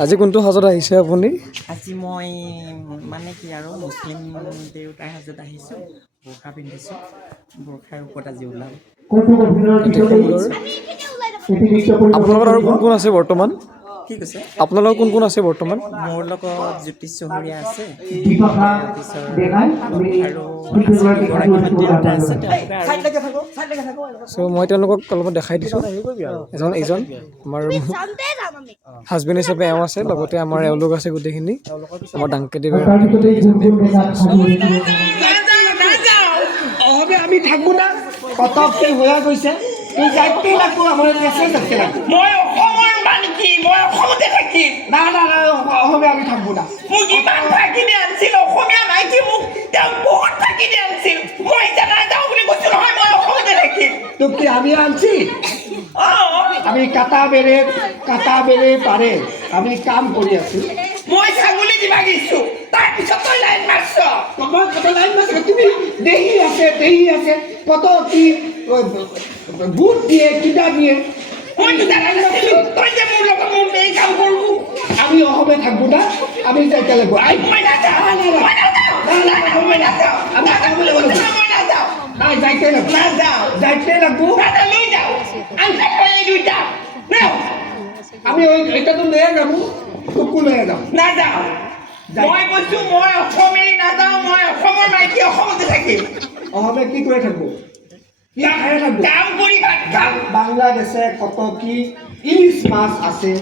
আজি কোনটো সাজত আহিছে আপুনি? আজি মই মানে কি আৰু মুছলিম দেউতাৰ সাজত আহিছোঁ, বোৰখা পিন্ধিছোঁ, বোৰখাৰ ওপৰত আজি ওলাম। অতি সুন্দৰ। আপোনালোকৰ আৰু কোন কোন আছে বৰ্তমান? কি কৈছে? আপোনালোকৰ কোন কোন আছে বৰ্তমান? মোৰ লগত জ্যোতিষ চহৰীয়া আছে, তাৰপিছত আৰু আছে দুগৰাকী দেউতা আছে, তেওঁলোকে চ' মই তেওঁলোকক অলপমান দেখাই দিছোঁ। এইজন আমাৰ হাজবেণ্ড হিচাপে এওঁ আছে, লগতে আমাৰ এওঁলোক আছে গোটেইখিনি, আমাৰ ডাংকেটিৰ গোটেইকেইজনে। আমি থাকবো না কটককে হোৱা গৈছে তুই যাইতে লাগবো আমাৰ মেছেজ আছে মই অসমৰ মানকি মই অসমতে থাকি না না না অসমে আমি থাকবো না মোক ইমান থাকি দে আনছিল অসমীয়া মাইকি মোক তেওঁ বহুত থাকি দে আনছিল মই জানা যাওঁ বুলি কৈছো নহয় মই অসমতে থাকি তোক কি আমি আনছি আমি কাটা বেৰে পাৰে আমি কাম কৰি আছো মই ছাগলী দিবা গিছো তাৰ পিছত তই লাইন মাৰছ তোমাক কত লাইন মাৰছ তুমি দেহি আছে কত কি বুট দিয়ে কিটা দিয়ে মই তো জানা নাছিলো তই যে মোৰ লগত মোৰ এই কাম করবো আমি অসমে থাকবো না আমি যাইতে লাগবো আই মই না যাও আমি যাইতে লাগবো লৈ যাও আমি এটা তো লয়ে যাবো তোকো লয়ে যাও না যাও মই কৈছো মই অসমেই নাযাওঁ মই অসমৰ মাইকী অসমতে থাকিম অসমে কি কৰি থাকবো কাম কৰি বাংলাদেশে কত কি ইলিশ মাছ আছে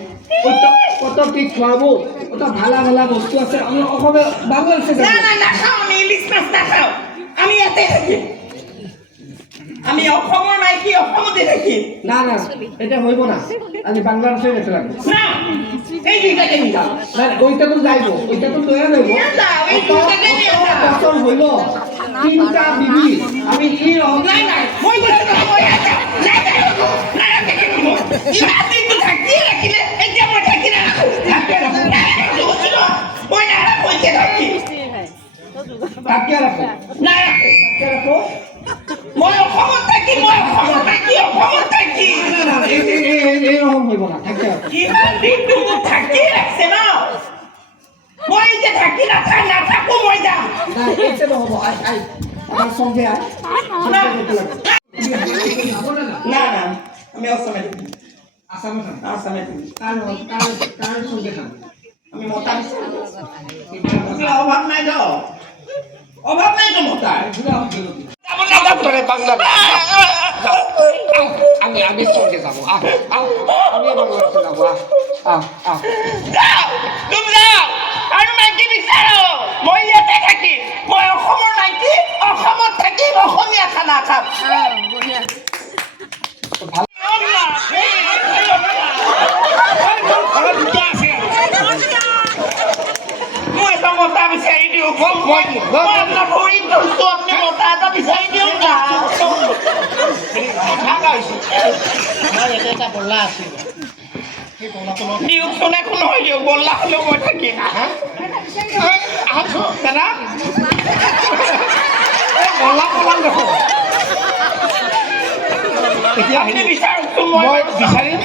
কত কি খুৱাব কত ভালা বস্তু আছে আমি অসমে বাংলাদেশে না নাখাওঁ আমি ইলিশ মাছ নাখাওঁ আমি ইয়াতে থাকিম আমি অসমৰ মাইকী অসমতে থাকিম না এটা হইব না আমি বাংলাদেশে যেতে লাগবে না এই দিকে নিয়া না ওইটা তো যাইবো ওইটা তো লয়া যাইবো এই দিকে নিয়া বছর হইল তিনটা বিবি আমি এই অনলাইন মই বলতে মই আটা না ইমান দিন তো থাকি রাখিলে এটা মই থাকি না মই না কইতে থাকি থাকি রাখো না রাখো মই অসমত থাকি মই অসমত থাকি এই রকম হইব না থাকি ইমান দিন তো থাকি রাখছে না মই যে থাকি না থাকো মই যাম না এসে হবো আই আমার সঙ্গে আয় না আমি অসমে থাকি আসামে থাকি কার সঙ্গে থাকি আমি মতা অভাব নাই তো মতা আমি সঙ্গে যাবো আমি বাংলাদেশে যাবো তুমি যাও আৰু মাইকী বিচাৰো মই ইয়াতে থাকি মই অসমৰ মাইকী অসমত থাকি অসমীয়া খানা খাম মই এটা মতা বিচাৰি দিওঁ মই আপোনাৰ ভৰিত ধৰিছো আপুনি মতা এটা বিচাৰি দিওঁ না এটা বল্লা আছিল দিয়ক চোন একো নহয় দিয়ক বল্লা হ'লেও মই থাকিম দাদা বল্লা কমান দেখোন এতিয়া বিচাৰকচোন মই বিচাৰিম